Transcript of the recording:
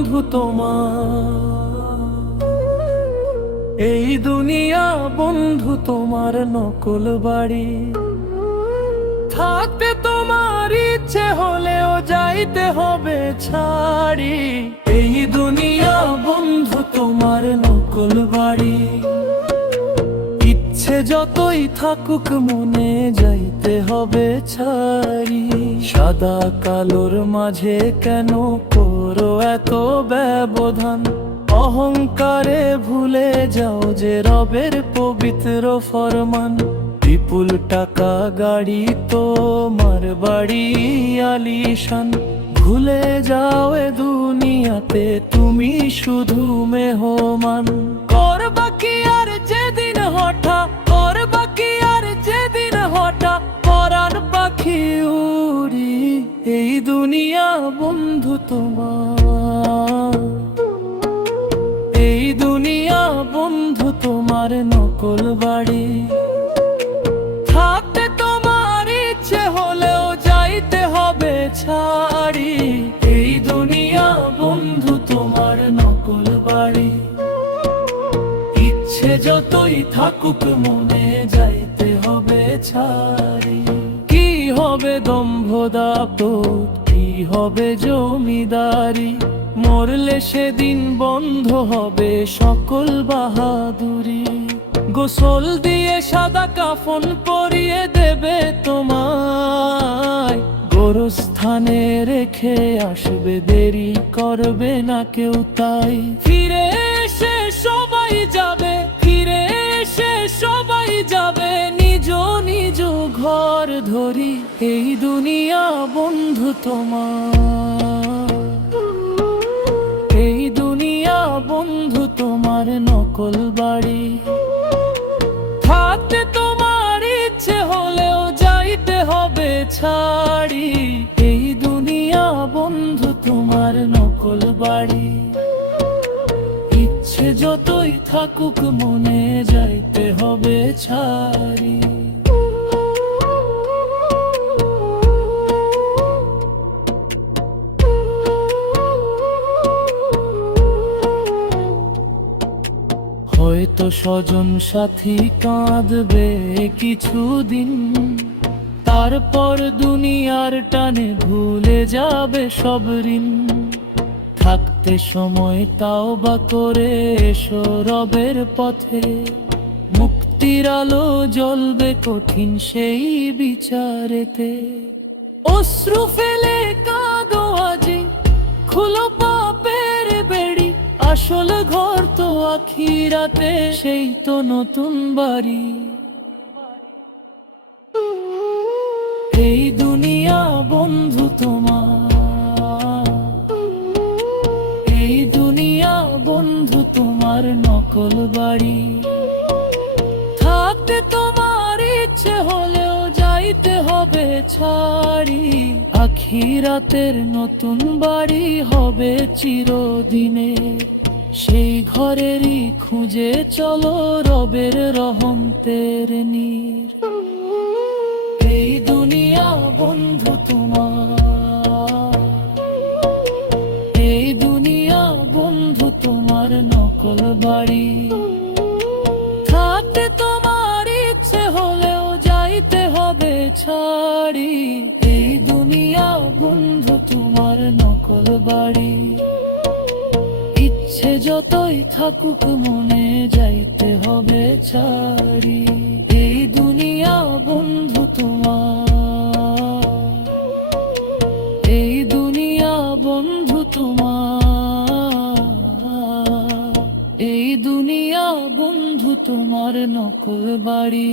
বন্ধু তোমার, এই দুনিয়া বন্ধু তোমার নকল বাড়ি। থাকতে তোমার ইচ্ছে হলেও যাইতে হবে ছাড়ি, এই দুনিয়া বন্ধু তোমার নকল বাড়ি। ইচ্ছে যতই থাকুক মনে যাইতে হবে ছাড়ি, সাদা কালোর মাঝে কেন করো এত ব্যবধান? অহংকারে ভুলে যাও যে রবের পবিত্র ফরমান। বিপুল টাকা গাড়ি তোমার বাড়ি আলিশান, ভুলে যাও এ দুনিয়াতে তুমি শুধু মেহমান। করবা কি আর যেদিন হঠাৎ, করবা কি আর যেদিন হঠাৎ পরাণ পাখি উড়ি, এই দুনিয়া বন্ধু তোমার, এই দুনিয়া বন্ধু তোমার নকল বাড়ি। থাকতে তোমার ইচ্ছে হলেও যাইতে হবে ছাড়ি, এই দুনিয়া বন্ধু তোমার নকল বাড়ি। ইচ্ছে যতই থাকুক মনে যাইতে হবে ছাড়ি। কি হবে দম্ভ দাপট, কি হবে জমিদারি, মরলে সেদিন বন্ধ হবে সকল বাহাদুরি। গোসল দিয়ে সাদা কাফন পরিয়ে দেবে তোমায়, গোরস্থানে রেখে আসবে দেরি করবে না কেউ তাই। ফিরে এসে সবাই যাবে, ফিরে এসে সবাই যাবে নিজ নিজ ঘর ধরি, এই দুনিয়া বন্ধু তোমার, এই দুনিয়া বন্ধু তোমার নকল বাড়ি। থাকতে তোমার ইচ্ছে হলেও যাইতে হবে ছাড়ি, এই দুনিয়া বন্ধু তোমার নকল বাড়ি। ইচ্ছে যতই থাকুক মনে যাইতে হবে ছাড়ি। হয়তো স্বজন সাথী কাঁদবে কিছুদিন, তারপর দুনিয়ার টানে ভুলে যাবে সব ঋণ। থাকতে সময় তাওবা করে এসো রবের পথে, মুক্তির আলো জ্বলবে কঠিন সেই বিচারেতে। অশ্রু ফেলে কাঁদো আজি, খুলো পাপের বেড়ি, আসল ঘর তো আখিরাতে, সেই তো নতুন বাড়ি। এই দুনিয়া বন্ধু তোমার, এই দুনিয়া বন্ধু তোমার নকল বাড়ি। থাকতে তোমার ইচ্ছে হলেও যাইতে হবে ছাড়ি, আখিরাতের নতুন বাড়ি হবে চিরদিনে। সেই ঘরেরই খুঁজে চলো রবের রহমতের নীর, এই দুনিয়া বন্ধু তোমার, এই দুনিয়া বন্ধু তোমার নকল বাড়ি। থাকতে তোমার ইচ্ছে হলেও যাইতে হবে ছাড়ি, এই দুনিয়া বন্ধু তোমার নকল বাড়ি। ইচ্ছে যতই থাকুক মনে যাইতে হবে ছাড়ি, এই দুনিয়া বন্ধু তোমার, এই দুনিয়া বন্ধু তোমার, এই দুনিয়া বন্ধু তোমার নকল বাড়ি।